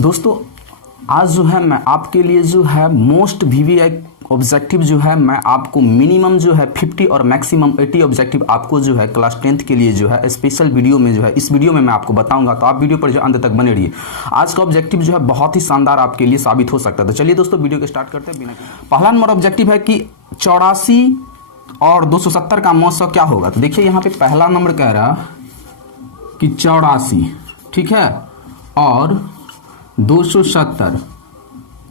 दोस्तों आज जो है मैं आपके लिए जो है मोस्ट वीवीआई ऑब्जेक्टिव जो है मैं आपको मिनिमम जो है 50 और मैक्सिमम 80 ऑब्जेक्टिव आपको जो है क्लास 10th के लिए जो है स्पेशल वीडियो में जो है इस वीडियो में मैं आपको बताऊंगा। तो आप वीडियो पर जो अंत तक बने रहिए। आज का ऑब्जेक्टिव जो है बहुत ही शानदार आपके लिए साबित हो सकता है। तो चलिए दोस्तों वीडियो को स्टार्ट करते हैं बिना। पहला नंबर ऑब्जेक्टिव है कि 84 और 270 का मौसा क्या होगा। तो देखिए यहाँ पे पहला नंबर कह रहा कि 84 ठीक है और 270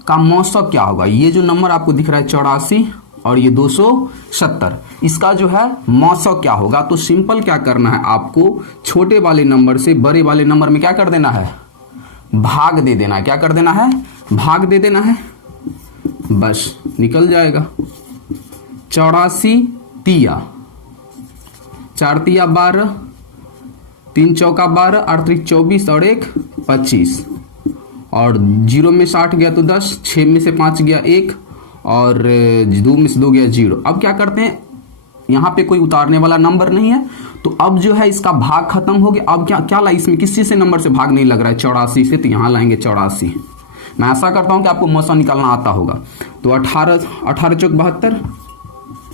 का मौसा क्या होगा। ये जो नंबर आपको दिख रहा है 84 और ये 270 इसका जो है मौसा क्या होगा। तो सिंपल क्या करना है, आपको छोटे वाले नंबर से बड़े वाले नंबर में क्या कर देना है, भाग दे देना है। क्या कर देना है, भाग दे देना है, बस निकल जाएगा। 84 तिया 4 तिया 12, 3 चौका 12, 8 त्रिक 24 और 1 25 और 0 में 60 गया तो 10, 6 में से 5 गया 1 और 2 में से 2 गया 0। अब क्या करते हैं, यहाँ पे कोई उतारने वाला नंबर नहीं है तो अब जो है इसका भाग खत्म हो गया। अब क्या ला, इसमें किसी से नंबर से भाग नहीं लग रहा है 84 से, तो यहाँ लाएंगे 84। मैं ऐसा करता हूँ कि आपको मौसा निकालना आता होगा। तो 18 चौक 72,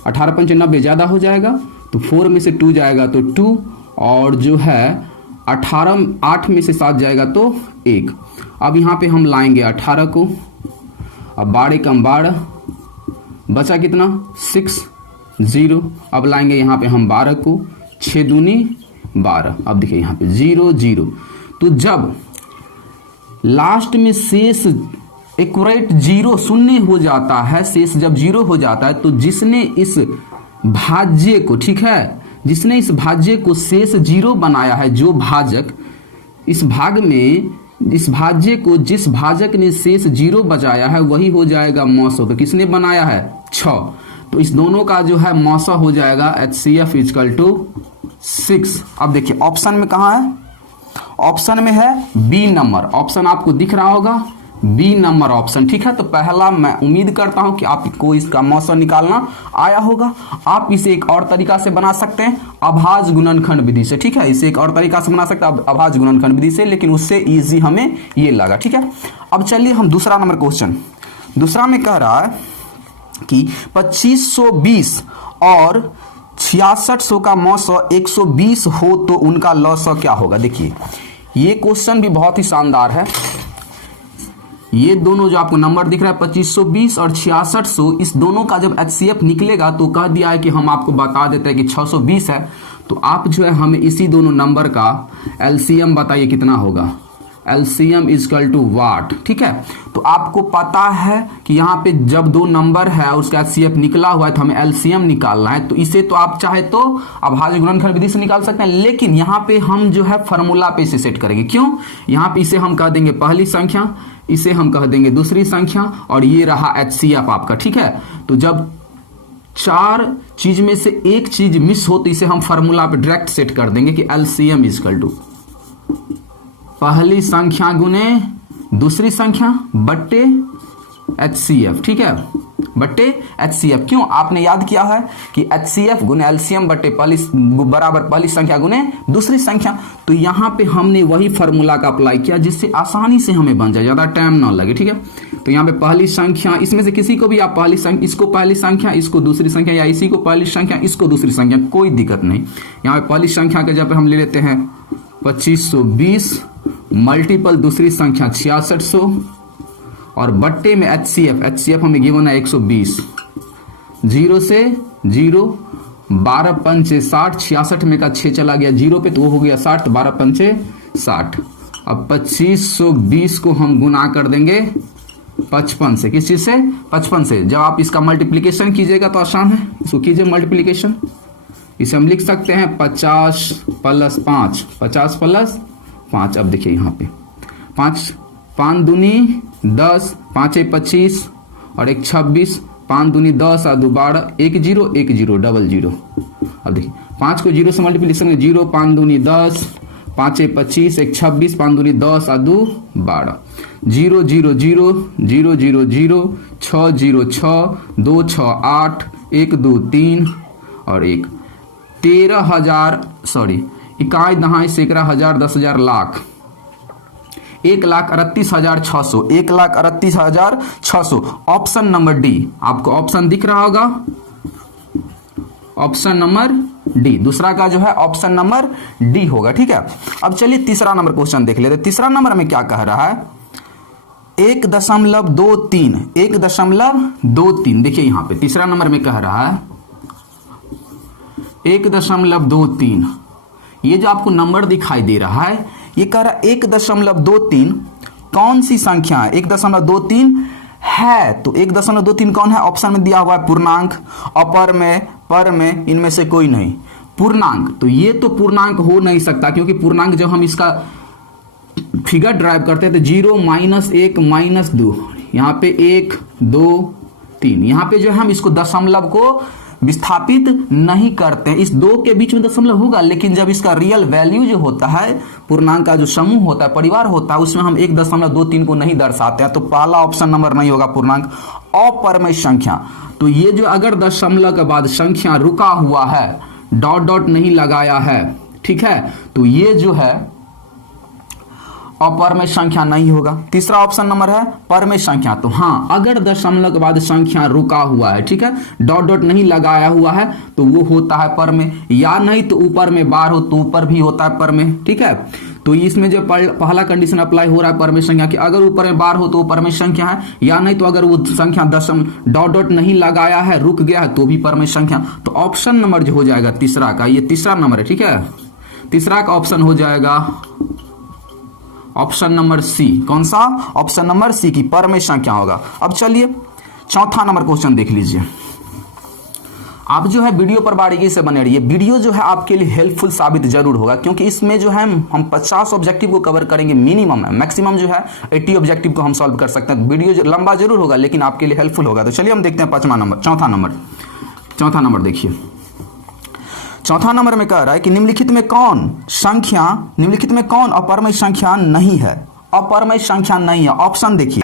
18 पंचे 90 ज़्यादा हो जाएगा तो 4 में से 2 जाएगा तो 2 और जो है 18 8 में से 7 जाएगा तो 1। अब यहाँ पे हम लाएंगे 18 को, अब 12 कम 12 बचा कितना 6 0। अब लाएंगे यहाँ पे हम 12 को, 6 दूनी 12। अब देखिए यहाँ पे 0 0। तो जब लास्ट में शेष एक्यूरेट 0 शून्य हो जाता है, शेष जब 0 हो जाता है तो जिसने इस भाज्य को, ठीक है, जिसने इस भाज्य को शेष 0 बनाया है, जो भाजक इस भाग में इस भाज्य को जिस भाजक ने शेष 0 बचाया है वही हो जाएगा मौसा। तो किसने बनाया है 6, तो इस दोनों का जो है मौसा हो जाएगा HCF = 6। अब देखिए ऑप्शन में कहाँ है, ऑप्शन में है बी नंबर। ऑप्शन आपको दिख रहा होगा बी नंबर ऑप्शन, ठीक है। तो पहला मैं उम्मीद करता हूं कि आपको इसका मौसा निकालना आया होगा। आप इसे एक और तरीका से बना सकते हैं, अभाज्य गुणनखंड विधि से, ठीक है। इसे एक और तरीका से बना सकते हैं अभाज्य गुणनखंड विधि से, लेकिन उससे इजी हमें ये लगा, ठीक है। अब चलिए हम दूसरा नंबर क्वेश्चन, दूसरा में कह रहा है कि 2520 और 6600 का मौसा 120 हो तो उनका लौसा क्या होगा। देखिए ये क्वेश्चन भी बहुत ही शानदार है। ये दोनों जो आपको नंबर दिख रहा है 2520 और 6600, इस दोनों का जब HCF निकलेगा तो कह दिया है कि हम आपको बता देते हैं कि 620 है। तो आप जो है हमें इसी दोनों नंबर का LCM बताइए कितना होगा। LCM = वाट, ठीक है। तो आपको पता है कि यहाँ पे जब दो नंबर है और उसका HCF निकला हुआ है तो हमें LCM निकालना है। तो इसे तो आप चाहे तो अभाज्य गुणनखंड विधि से निकाल सकते हैं, लेकिन यहाँ पे हम जो है फॉर्मूला पे इसे सेट करेंगे। क्यों, यहाँ पे इसे हम कह देंगे पहली संख्या, इसे हम कह देंगे दूसरी संख्या और ये रहा HCF आपका, ठीक है। तो जब 4 चीज में से एक चीज मिस हो तो इसे हम फॉर्मूला पे डायरेक्ट सेट कर देंगे कि LCM = पहली संख्या गुने दूसरी संख्या बट्टे HCF, ठीक है, बट्टे HCF। क्यों, आपने याद किया है कि HCF गुने LCM बट्टे पहली संख्या गुने दूसरी संख्या। तो यहाँ पे हमने वही फॉर्मूला का अप्लाई किया जिससे आसानी से हमें बन जाए, ज्यादा टाइम ना लगे, ठीक है। तो यहाँ पे पहली संख्या, इसमें से किसी को भी आप पहली संख्या, इसको पहली संख्या, इसको दूसरी संख्या, या इसी को पहली संख्या, इसको दूसरी संख्या, कोई दिक्कत नहीं। यहाँ पे पहली संख्या के जब हम ले लेते हैं 2520 मल्टीपल दूसरी संख्या 6600 और बट्टे में HCF हमें गिवन है 120। 0 से 0, 12 पंचे 60, 66 में का 6 चला गया 0 पे तो वो हो गया 60, 12 पंचे 60। अब 2520 को हम गुना कर देंगे 55 से। किस चीज से, 55 से। जब आप इसका मल्टीप्लीकेशन कीजिएगा तो आसान है, इसको कीजिए मल्टीप्लीकेशन। इसे हम लिख सकते हैं 50 + 5, 50 + 5। अब देखिए यहाँ पे 5 दूनी 10, 5 25 और 1 26, 5 दूनी 10 और 2 12, 1 0 1 0 00। अब देखिए 5 को 0 से मल्टीप्लीकेशन में 0, 5 दूनी 10, 5 25, 1 26, 5 दूनी 10 और 2 12, 0 0 0 0 0 0, 6 0 6, 2 6 8, 1 2 3 और 1 13,000 इकाई दहाई सैकड़ा हजार 10,000 लाख 1,38,600, 1,38,600। ऑप्शन नंबर डी, आपको ऑप्शन दिख रहा होगा, ऑप्शन नंबर डी, दूसरा का जो है ऑप्शन नंबर डी होगा। ठीक है, अब चलिए तीसरा नंबर क्वेश्चन देख लेते। तीसरा नंबर में क्या कह रहा है, 1.23, 1.23। देखिए यहां पे तीसरा नंबर में कह रहा है 1.23। ये जो आपको नंबर दिखाई दे रहा है, ये कह रहा है 1.23 कौन सी संख्या है, 1.23 है। तो 1.23 कौन है, ऑप्शन में दिया हुआ है पूर्णांक, अपर में, पर में, इनमें से कोई नहीं। पूर्णांक, तो ये तो पूर्णांक हो नहीं सकता, क्योंकि पूर्णांक जब हम इसका फिगर ड्राइव करते हैं तो 0, -1, -2, यहाँ पे 1, 2, 3, यहाँ पे जो है हम इसको दशमलव को विस्थापित नहीं करते हैं। इस दो के बीच में दशमलव होगा, लेकिन जब इसका रियल वैल्यू जो होता है, पूर्णांक का जो समूह होता है, परिवार होता है, उसमें हम 1.23 को नहीं दर्शाते हैं। तो पहला ऑप्शन नंबर नहीं होगा पूर्णांक। अपरमेय संख्या, तो ये जो अगर दशमलव के बाद संख्या रुका हुआ है, डॉट डॉट नहीं लगाया है, ठीक है, तो ये जो है अपरमेय संख्या नहीं होगा। तीसरा ऑप्शन नंबर है परमेय संख्या। तो हाँ, अगर दशमलव के बाद संख्या रुका हुआ है, ठीक है, डॉट डॉट नहीं लगाया हुआ है, तो वो होता है परमेय। या नहीं तो ऊपर में बार हो तो ऊपर भी होता है परमेय। ठीक है, तो इसमें जो पहला कंडीशन अप्लाई हो रहा है परमेय संख्या की, अगर ऊपर में बार हो तो परमेय संख्या है, या नहीं तो अगर वो संख्या डॉट डॉट नहीं लगाया है, रुक गया है, तो भी परमेय संख्या। तो ऑप्शन नंबर जो हो जाएगा तीसरा का, ये तीसरा नंबर है। ठीक है, तीसरा का ऑप्शन हो जाएगा ऑप्शन नंबर सी। कौन सा, ऑप्शन नंबर सी की परमेय संख्या होगा। अब चलिए चौथा नंबर क्वेश्चन देख लीजिए। आप जो है वीडियो पर बारीकी से बने रहिए, वीडियो जो है आपके लिए हेल्पफुल साबित जरूर होगा, क्योंकि इसमें जो है हम 50 ऑब्जेक्टिव को कवर करेंगे मिनिमम है, मैक्सिमम जो है 80 ऑब्जेक्टिव को हम सॉल्व कर सकते हैं। वीडियो लंबा जरूर होगा, लेकिन आपके लिए हेल्पफुल होगा। तो चलिए हम देखते हैं चौथा नंबर देखिए। चौथा नंबर में कह रहा है कि निम्नलिखित में कौन अपरमेय संख्या नहीं है। अपरमेय संख्या नहीं है, ऑप्शन देखिए,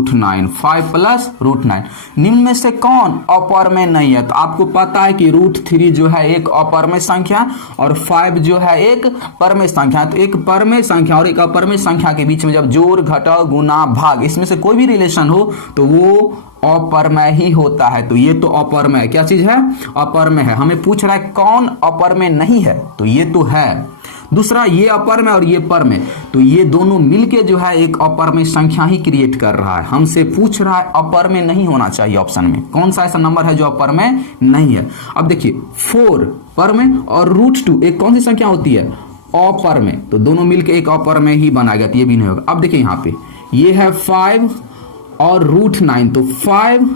√9, 5 + √9। निम्न में से कौन अपरमेय नहीं है? तो आपको पता है कि √3 जो है एक अपरमेय संख्या और 5 जो है एक परमेय संख्या। तो एक परमेय संख्या और एक अपरमेय संख्या के बीच में जब जोड़, घटाव, गुना, भाग, इसमें से कोई भी रिलेशन हो तो वो अपरमेय ही होता है। तो ये तो अपरमेय क्या चीज है, अपरमेय है। हमें पूछ रहा है कौन अपरमेय नहीं है, तो ये तो है। दूसरा, ये अपरमेय और ये परमेय, तो ये दोनों मिलके जो है एक अपरमेय संख्या ही क्रिएट कर रहा है। हमसे पूछ रहा है अपरमेय नहीं होना चाहिए ऑप्शन में, कौन सा ऐसा नंबर है जो अपरमेय नहीं है। अब देखिए 4 परमेय और √2 एक कौन सी संख्या होती है, अपरमेय, तो दोनों मिलके एक अपरमेय ही बनाएगा, तो ये भी नहीं होगा। अब देखिए यहाँ पे ये है 5 और √9, तो 5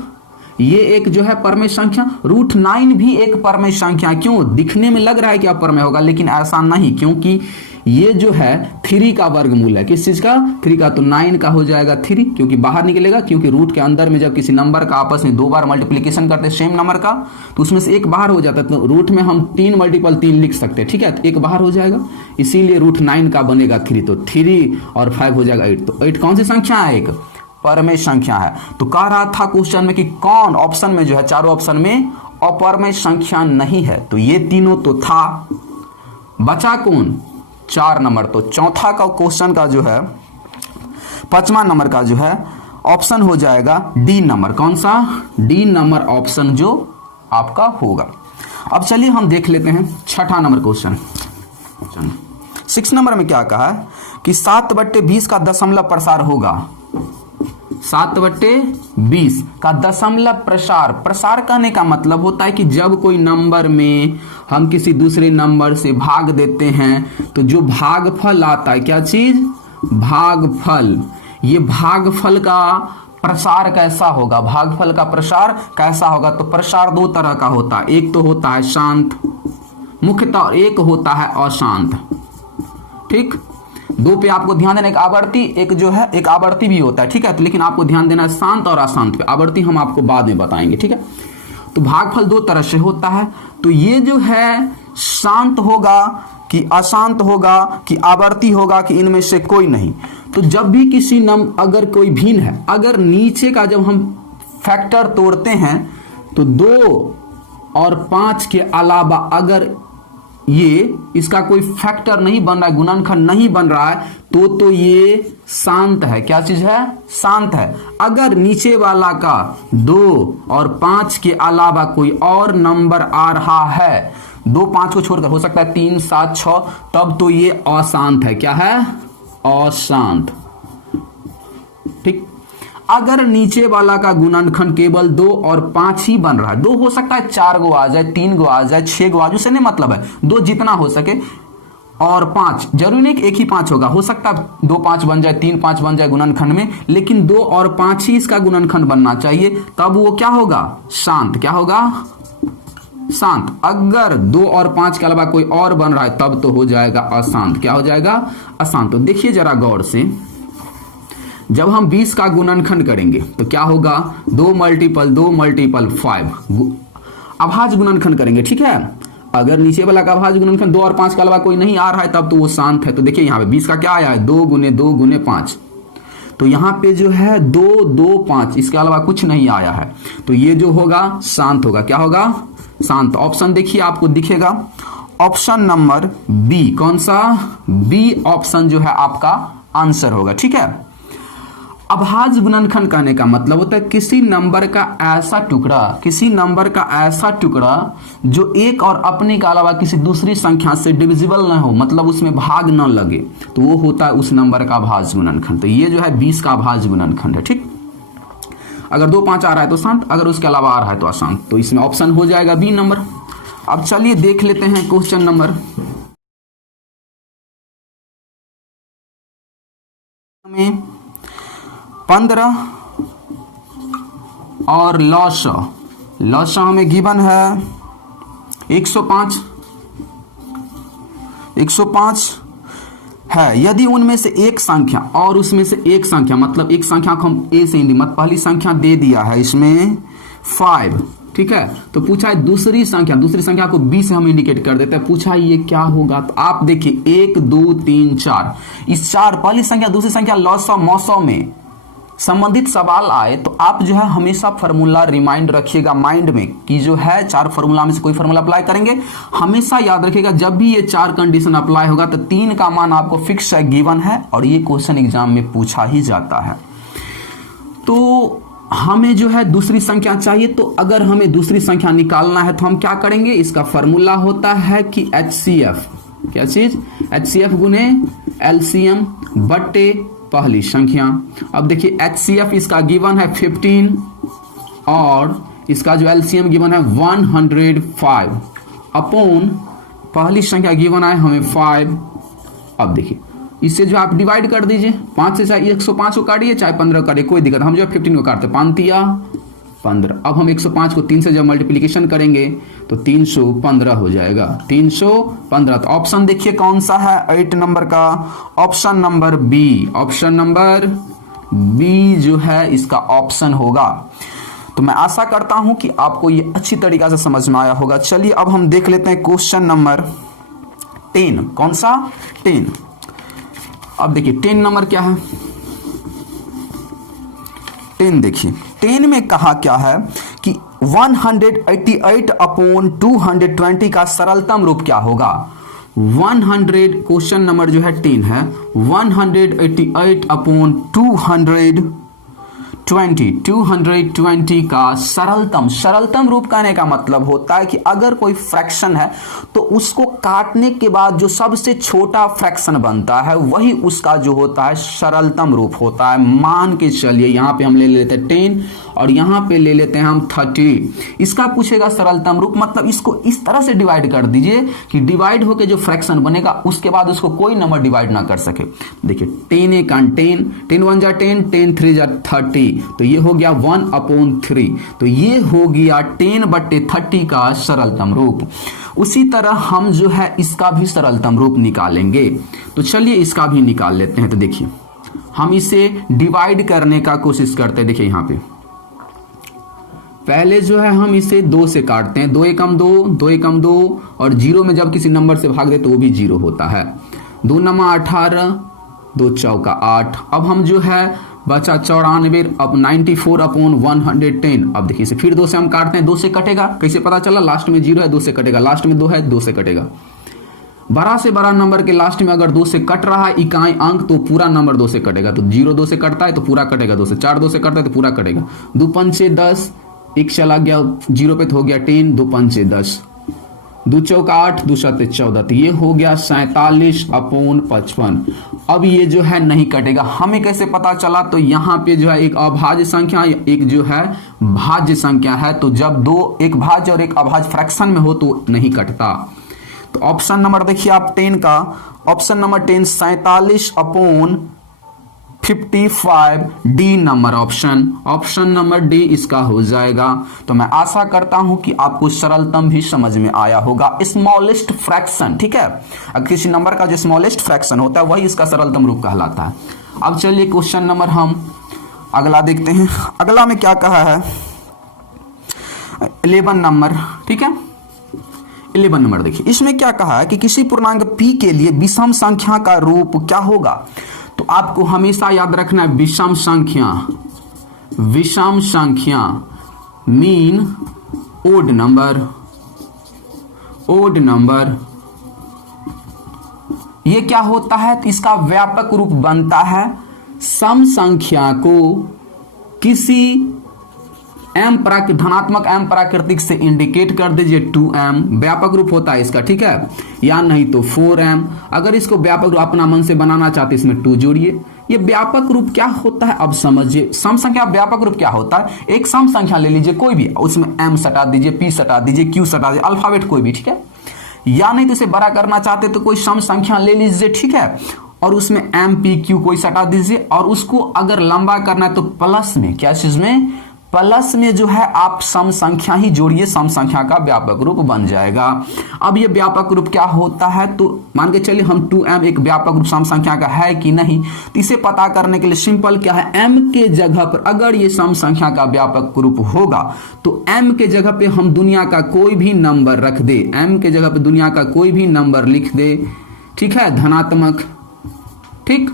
ये एक जो है परमेय संख्या, √9 भी एक परमेय संख्या। क्यों, दिखने में लग रहा है कि अपरमेय होगा, लेकिन ऐसा नहीं, क्योंकि ये जो है 3 का वर्गमूल है। किस चीज का, 3 का, तो 9 का हो जाएगा 3, क्योंकि बाहर निकलेगा, क्योंकि रूट के अंदर में जब किसी नंबर का आपस में 2 बार मल्टीप्लीकेशन करते हैं सेम नंबर का, तो उसमें से एक बाहर हो जाता है। तो रूट में हम 3 × 3 लिख सकते हैं, ठीक है, तो एक बाहर हो जाएगा, इसीलिए √9 का बनेगा 3, तो 3 और 5 हो जाएगा 8। तो 8 कौन सी संख्या है, एक परमेय संख्या है। तो कह रहा था क्वेश्चन में कि कौन ऑप्शन में जो है, चारों ऑप्शन में अपरमेय संख्या नहीं है, तो ये तीनों तो था, बचा कौन, 4 नंबर। तो चौथा का क्वेश्चन का जो है 5वां नंबर का जो है ऑप्शन हो जाएगा डी नंबर। कौन सा, डी नंबर ऑप्शन जो आपका होगा। अब चलिए हम देख लेते हैं 6ठा नंबर क्वेश्चन। 6 नंबर में क्या कहा है कि 7/20 का दशमलव प्रसार होगा। 7/20 का दशमलव प्रसार करने का मतलब होता है कि जब कोई नंबर में हम किसी दूसरे नंबर से भाग देते हैं तो जो भागफल आता है, क्या चीज, भागफल। ये भागफल का प्रसार कैसा होगा, भागफल का प्रसार कैसा होगा, तो प्रसार 2 तरह का होता है, एक तो होता है शांत मुख्यतः, एक होता है अशांत। ठीक, 2 पे आपको ध्यान देना, एक आवर्ती, एक जो है एक आवर्ती भी होता है, ठीक है, तो लेकिन आपको ध्यान देना है शांत और अशांत पे, आवर्ती हम आपको बाद में बताएंगे, ठीक है। तो भागफल 2 तरह से होता है, तो ये जो है शांत होगा कि अशांत होगा कि आवर्ती होगा कि इनमें से कोई नहीं। तो जब भी किसी अगर कोई भिन्न है, अगर नीचे का जब हम फैक्टर तोड़ते हैं तो 2 और 5 के अलावा अगर ये इसका कोई फैक्टर नहीं बन रहा है, गुणनखंड नहीं बन रहा है, तो ये शांत है। क्या चीज है? शांत है। अगर नीचे वाला का 2 और 5 के अलावा कोई और नंबर आ रहा है, 2 5 को छोड़कर, हो सकता है 3 7 6, तब तो ये अशांत है। क्या है? अशांत। ठीक। अगर नीचे वाला का गुणनखंड केवल 2 और 5 ही बन रहा है, 2 हो सकता है 4 गो आ जाए, 3 गो आ जाए, 6 गो आ जाए, उससे नहीं मतलब है, 2 जितना हो सके, और 5 जरूरी नहीं कि एक ही 5 होगा, हो सकता है 2 5 बन जाए, 3 5 बन जाए गुणनखंड में, लेकिन 2 और 5 ही इसका गुणनखंड बनना चाहिए, तब वो क्या होगा? शांत। क्या होगा? शांत। अगर 2 और 5 के अलावा कोई और बन रहा है, तब तो हो जाएगा अशांत। क्या हो जाएगा? अशांत। तो देखिए जरा गौर से, जब हम 20 का गुणनखंड करेंगे तो क्या होगा? 2 मल्टीपल 2 मल्टीपल 5 अभाज्य गुणनखंड करेंगे। ठीक है। अगर नीचे वाला का अभाज्य गुणनखंड 2 और 5 के अलावा कोई नहीं आ रहा है, तब तो वो शांत है। तो देखिए यहाँ पे 20 का क्या आया है? 2 गुने 2 गुने 5, तो यहाँ पे जो है 2 2 5, इसके अलावा कुछ नहीं आया है, तो ये जो होगा शांत होगा। क्या होगा? शांत। ऑप्शन देखिए आपको दिखेगा, ऑप्शन नंबर बी। कौन सा? बी ऑप्शन जो है आपका आंसर होगा। ठीक है। अभाज्य गुणनखंड कहने का मतलब होता है किसी नंबर का ऐसा टुकड़ा जो एक और अपने के अलावा किसी दूसरी संख्या से डिविजिबल न हो, मतलब उसमें भाग न लगे, तो वो होता है उस नंबर का अभाज्य गुणनखंड। तो ये जो है 20 का अभाज्य गुणनखंड है। ठीक। अगर 2 5 आ रहा है तो शांत, अगर उसके अलावा आ रहा है तो अशांत, तो इसमें ऑप्शन हो जाएगा बी नंबर। अब चलिए देख लेते हैं क्वेश्चन नंबर में 15 और लॉस हमें गिवन है 105 है। यदि उनमें से एक संख्या और उसमें से एक संख्या, मतलब एक संख्या को हम ए से मत पहली संख्या दे दिया है इसमें 5, ठीक है, तो पूछा है दूसरी संख्या को बी से हम इंडिकेट कर देते हैं। पूछा है ये क्या होगा, तो आप देखिए 1 2 3 4, इस 4 पहली संख्या दूसरी संख्या लॉसॉ मौसौ में संबंधित सवाल आए तो आप जो है हमेशा फार्मूला रिमाइंड रखिएगा माइंड में कि जो है 4 फार्मूला में से कोई फार्मूला अप्लाई करेंगे, हमेशा याद रखिएगा जब भी ये 4 कंडीशन अप्लाई होगा तो 3 का मान आपको फिक्स है, गिवन है, और ये क्वेश्चन एग्जाम में पूछा ही जाता है। तो हमें जो है दूसरी संख्या चाहिए, तो अगर हमें दूसरी संख्या निकालना है तो हम क्या करेंगे, इसका फार्मूला होता है कि HCF, क्या चीज, HCF गुने LCM बटे पहली संख्या। अब देखिए HCF इसका गिवन है 15 और इसका जो LCM गिवन है 105 अपॉन पहली संख्या गिवन है हमें 5। अब देखिए इससे जो आप डिवाइड कर दीजिए, 5 से चाहे 105 को काटिए चाहे 15 को काटिए, कोई दिक्कत, हम जो 15 को काटते 5 तिया 15। अब हम 105 को 3 से जब मल्टीप्लिकेशन करेंगे तो 315 हो जाएगा, 315। तो ऑप्शन देखिए कौन सा है 8 नंबर का, option number B, option number B जो है इसका ऑप्शन होगा। तो मैं आशा करता हूं कि आपको ये अच्छी तरीका से समझ में आया होगा। चलिए अब हम देख लेते हैं क्वेश्चन नंबर 10। कौन सा? 10। अब देखिए 10 नंबर क्या है, 10 देखिए 10 में कहा क्या है कि 188 अपॉन 220 का सरलतम रूप क्या होगा। 100 क्वेश्चन नंबर जो है 10 है, 188 अपॉन 220 का सरलतम रूप कहने का मतलब होता है कि अगर कोई फ्रैक्शन है तो उसको काटने के बाद जो सबसे छोटा फ्रैक्शन बनता है वही उसका जो होता है सरलतम रूप होता है। मान के चलिए यहाँ पे हम ले लेते हैं 10 और यहाँ पे ले लेते हैं हम 30। इसका पूछेगा सरलतम रूप, मतलब इसको इस तरह से डिवाइड कर दीजिए कि डिवाइड होकर जो फ्रैक्शन बनेगा उसके बाद उसको कोई नंबर डिवाइड ना कर सके। देखिए 10 1 10, 10 1 जा 10, 10 3 जा 30, तो ये हो गया 1/3, तो ये हो गया 10/30 का सरलतम रूप। उसी तरह हम जो है इसका भी सरलतम रूप निकालेंगे, तो चलिए इसका भी निकाल लेते हैं। तो देखिए हम इसे डिवाइड करने का कोशिश करते हैं। देखिए यहाँ पे पहले जो है हम इसे 2 से काटते हैं, 2 एकम 2, 2 एकम 2, और 0 में जब किसी नंबर से भाग दे तो वो भी 0 होता है। 2 नमा 18, 2 चौका 8। अब हम जो है बचा 94, अब 94 अपॉन 110। अब देखिए इसे फिर 2 से हम काटते हैं, 2 से कटेगा, कैसे पता चला, लास्ट में 0 है 2 से कटेगा, लास्ट में 2 है 2 से कटेगा। बड़ा से बड़ा नंबर के लास्ट में अगर 2 से कट रहा है इकाई अंक तो पूरा नंबर 2 से कटेगा। तो 0 2 से कटता है तो पूरा कटेगा 2 से, 4 2 से कटता है तो पूरा कटेगा। 2 5 6 10, एक चला गया 0 पे तो हो गया 10, 2 5 6 10, 2 चौका 8, 2 7 14, तो ये हो गया 47/55। अब ये जो है नहीं कटेगा। हमें कैसे पता चला? तो यहाँ पे जो है एक अभाज्य संख्या, एक जो है भाज्य संख्या है। तो जब दो, एक भाज्य और एक अभाज्य फ्रैक्शन में हो तो नहीं कटता। तो ऑप्शन नंबर देखिए आप 10 का, option number 10 47/55 D number option, option number D इसका हो जाएगा। तो मैं आशा करता हूं कि आपको सरलतम भी समझ में आया होगा। स्मॉलेस्ट फ्रैक्शन, ठीक है, अगर किसी नंबर का जो स्मॉलेस्ट फ्रैक्शन होता है वही इसका सरलतम रूप कहलाता है। अब चलिए क्वेश्चन नंबर हम अगला देखते हैं। अगला में क्या कहा है? 11 नंबर, ठीक है, 11 नंबर देखिए, इसमें क्या कहा है कि किसी पूर्णांक p के लिए विषम संख्या का रूप क्या होगा? तो आपको हमेशा याद रखना है विषम संख्या, विषम संख्या mean odd number, odd number. ये क्या होता है? तो इसका व्यापक रूप बनता है सम संख्या को किसी m धनात्मक m प्राकृतिक से इंडिकेट कर दीजिए 2m, व्यापक रूप होता है इसका, ठीक है, या नहीं तो 4m। अगर इसको व्यापक रूप अपना मन से बनाना चाहते इसमें 2 जोड़िए। ये व्यापक रूप क्या होता है अब समझिए। सम संख्या व्यापक रूप क्या होता है? एक सम संख्या ले लीजिए कोई भी, उसमें m सटा दीजिए, p सटा दीजिए, q सटा दीजिए, अल्फाबेट कोई भी, ठीक है, या नहीं तो इसे बड़ा करना चाहते तो कोई सम संख्या ले लीजिए, ठीक है, और उसमें m p q कोई सटा दीजिए, और उसको अगर लंबा करना है तो प्लस में, क्या चीज में, प्लस में जो है आप सम संख्या ही जोड़िए, सम संख्या का व्यापक रूप बन जाएगा। अब ये व्यापक रूप क्या होता है? तो मान के चलिए हम 2m एक व्यापक रूप सम संख्या का है कि नहीं, तो इसे पता करने के लिए सिंपल क्या है, m के जगह पर अगर ये सम संख्या का व्यापक रूप होगा तो m के जगह पे हम दुनिया का कोई भी नंबर रख दे, m के जगह पे दुनिया का कोई भी नंबर लिख दे, ठीक है, धनात्मक, ठीक,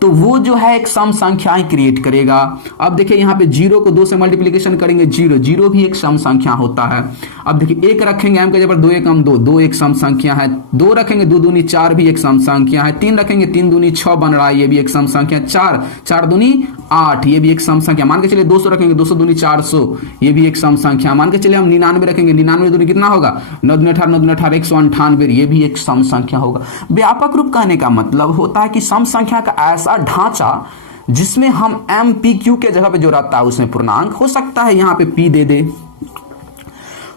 तो वो जो है एक सम संख्या ही क्रिएट करेगा। अब देखिए यहाँ पे 0 को 2 से मल्टीप्लिकेशन करेंगे, 0 0 भी एक सम संख्या होता है। अब देखिए 1 रखेंगे m के जगह पर, 2 1 2, 2 एक सम संख्या है, 2 रखेंगे 2 दूनी 4 भी एक सम संख्या है, 3 रखेंगे 3 दूनी 6 बन रहा है, ये भी एक सम संख्या, 4 4 दूनी 8 ये भी एक सम संख्या, मान के चलिए 200 रखेंगे, 200 दूनी 400 ये भी एक सम संख्या, मान के चलिए हम 99 रखेंगे, 99 दूनी कितना होगा, 9 दूनी 18, 9 दूनी 18, 198 ये भी एक सम संख्या होगा। व्यापक रूप कहने का मतलब होता है कि सम संख्या का ऐसा ढांचा जिसमें हम m p q के जगह पे जो रहता है उसमें पूर्णांक हो सकता है, यहाँ पे p दे दे,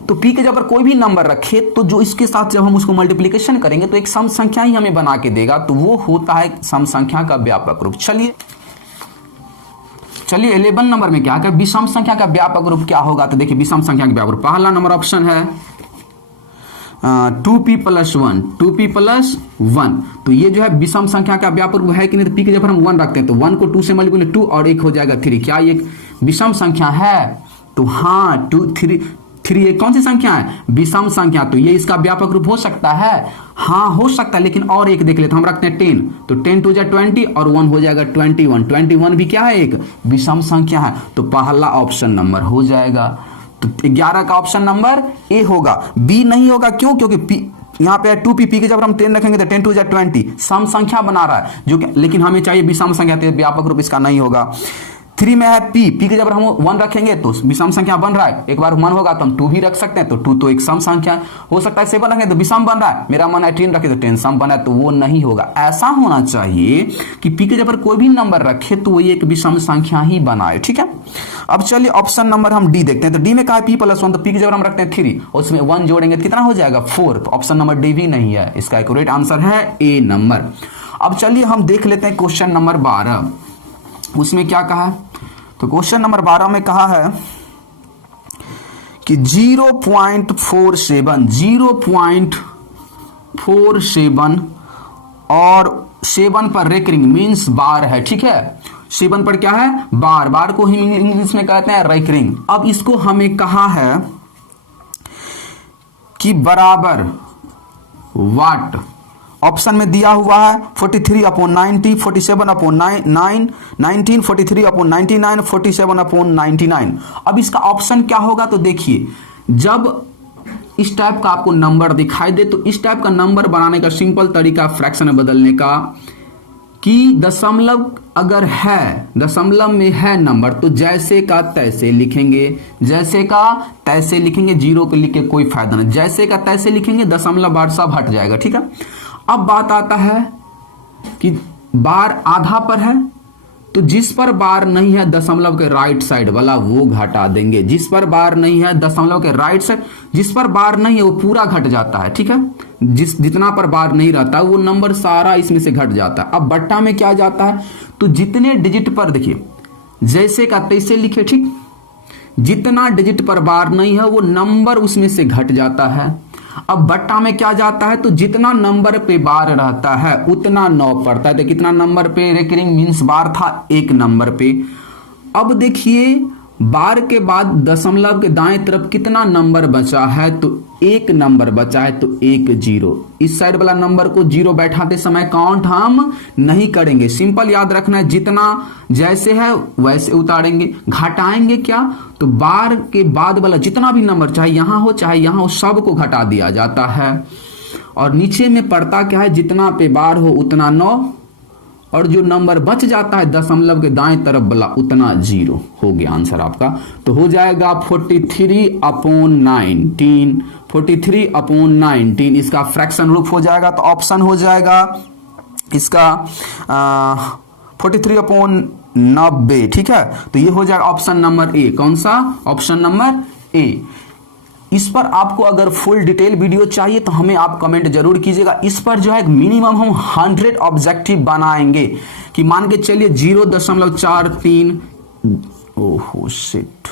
तो p के जगह पर कोई भी नंबर रखे तो जो इसके साथ जब हम उसको मल्टीप्लिकेशन करेंगे तो एक सम संख्या ही हमें बना के देगा, तो वो होता है सम संख्या का व्यापक रूप। चलिए 11 नंबर में क्या, विषम संख्या का व्यापक रूप क्या होगा? तो देखिए विषम संख्या का व्यापक रूप, पहला नंबर ऑप्शन है 2p + 1, 2p + 1, तो ये जो है विषम संख्या का व्यापक रूप है कि नहीं? तो p के जब हम 1 रखते हैं तो 1 को 2 से मल्टीप्लाई 2 और 1 हो जाएगा 3, क्या ये विषम संख्या है? तो हाँ 2 3 ये कौन सी संख्या है? विषम संख्या, तो ये इसका व्यापक रूप हो सकता है, हाँ हो सकता है, लेकिन और एक देख लेते हम रखते हैं 10, तो 10 2 जा 20 और 1 हो जाएगा 21, 21 भी क्या है? एक विषम संख्या है, तो पहला ऑप्शन नंबर हो जाएगा। तो 11 का ऑप्शन नंबर ए होगा, बी नहीं होगा, क्यों? क्योंकि पी यहाँ पे 2p, p के जब हम 10 रखेंगे तो 10 2 जा 20 सम संख्या बना रहा है, जो कि लेकिन हमें चाहिए विषम संख्या, तो व्यापक रूप इसका नहीं होगा। 3 में है p, p के जब हम 1 रखेंगे तो विषम संख्या बन रहा है, एक बार 1 होगा तो हम 2 भी रख सकते हैं, तो 2 तो एक सम संख्या हो सकता है, 7 रखेंगे तो विषम बन रहा है, मेरा मन है 10 रखे तो 10 सम बना है, तो वो नहीं होगा। ऐसा होना चाहिए कि p के जगह पर कोई भी नंबर रखे तो वो एक विषम संख्या ही बनाए, ठीक है। अब चलिए ऑप्शन नंबर हम डी देखते हैं, तो डी में कहा p + 1, तो p की जगह हम रखते हैं 3, उसमें 1 जोड़ेंगे तो कितना हो जाएगा 4, तो ऑप्शन नंबर डी भी नहीं है, इसका एक्यूरेट आंसर है ए नंबर। अब चलिए हम देख लेते हैं क्वेश्चन नंबर 12, उसमें क्या कहा है? तो क्वेश्चन नंबर 12 में कहा है कि 0.47 और 7 पर रेकरिंग मीन्स बार है, ठीक है, 7 पर क्या है? बार, बार को ही इंग्लिश में कहते हैं रेकरिंग। अब इसको हमें कहा है कि बराबर वाट, ऑप्शन में दिया हुआ है 43/90, 47/9, 19, 43/99, 47/99। अब इसका ऑप्शन क्या होगा? तो देखिए जब इस टाइप का आपको नंबर दिखाई दे तो इस टाइप का नंबर बनाने का सिंपल तरीका फ्रैक्शन में बदलने का कि दशमलव अगर है, दशमलव में है नंबर तो जैसे का तैसे लिखेंगे, जैसे का तैसे लिखेंगे, जीरो को लिख के कोई फायदा नहीं, जैसे का तैसे लिखेंगे, दशमलव बार सब हट जाएगा। ठीक है, अब बात आता है कि बार आधा पर है तो जिस पर बार नहीं है दशमलव के राइट साइड वाला वो घटा देंगे, जिस पर बार नहीं है दशमलव के राइट साइड, जिस पर बार नहीं है वो पूरा घट जाता है। ठीक है, जितना पर बार नहीं रहता वो नंबर सारा इसमें से घट जाता है। अब बट्टा में क्या जाता है तो जितने डिजिट पर, देखिए जैसे का तैसे लिखे, ठीक, जितना डिजिट पर बार नहीं है वो नंबर उसमें से घट जाता है। अब बट्टा में क्या जाता है तो जितना नंबर पे बार रहता है उतना 9 पड़ता है। तो कितना नंबर पे रिकरिंग मींस बार था, एक नंबर पे। अब देखिए बार के बाद दशमलव के दाएं तरफ कितना नंबर बचा है तो एक नंबर बचा है, तो 1 0। इस साइड वाला नंबर को 0 बैठाते समय काउंट हम नहीं करेंगे, सिंपल याद रखना है, जितना जैसे है वैसे उतारेंगे। घटाएंगे क्या तो बार के बाद वाला जितना भी नंबर चाहे यहां हो चाहे यहां हो सबको घटा दिया जाता है। और नीचे में पड़ता क्या है, जितना पे बार हो उतना 9 और जो नंबर बच जाता है दशमलव के दाएं तरफ वाला उतना 0 हो गया आंसर आपका। तो हो जाएगा 43/19, 43/19 इसका फ्रैक्शन रूप हो जाएगा। तो ऑप्शन हो जाएगा इसका 43/90। ठीक है, तो ये हो जाएगा ऑप्शन नंबर ए। कौन सा? Option number A. इस पर आपको अगर फुल डिटेल वीडियो चाहिए तो हमें आप कमेंट जरूर कीजिएगा। इस पर जो है मिनिमम हम 100 ऑब्जेक्टिव बनाएंगे कि मान के चलिए 0.43। ओहो शिट।